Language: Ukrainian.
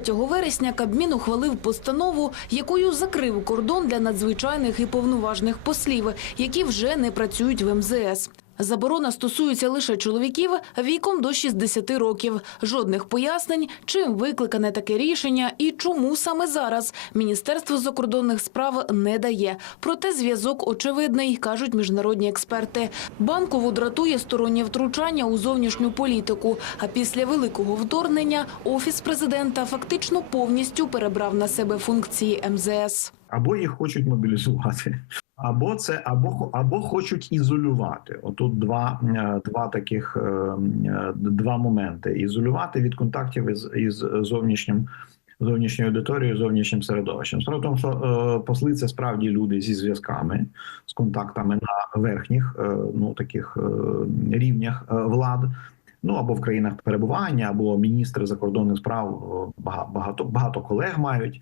3 вересня Кабмін ухвалив постанову, якою закрив кордон для надзвичайних і повноважних послів, які вже не працюють в МЗС. Заборона стосується лише чоловіків віком до 60 років. Жодних пояснень, чим викликане таке рішення і чому саме зараз Міністерство закордонних справ не дає. Проте зв'язок очевидний, кажуть міжнародні експерти. Банкову дратує стороннє втручання у зовнішню політику. А після великого вторгнення офіс президента фактично повністю перебрав на себе функції МЗС. або їх хочуть мобілізувати, або це або або хочуть ізолювати. Отут два, е, два таких е, е, два моменти: ізолювати від контактів із, із зовнішнім. Зовнішньою аудиторією, зовнішнім середовищем. Справа в тому, що посли це справді люди зі зв'язками, з контактами на верхніх ну таких рівнях влад. Ну або в країнах перебування, або міністри закордонних справ багато багато колег мають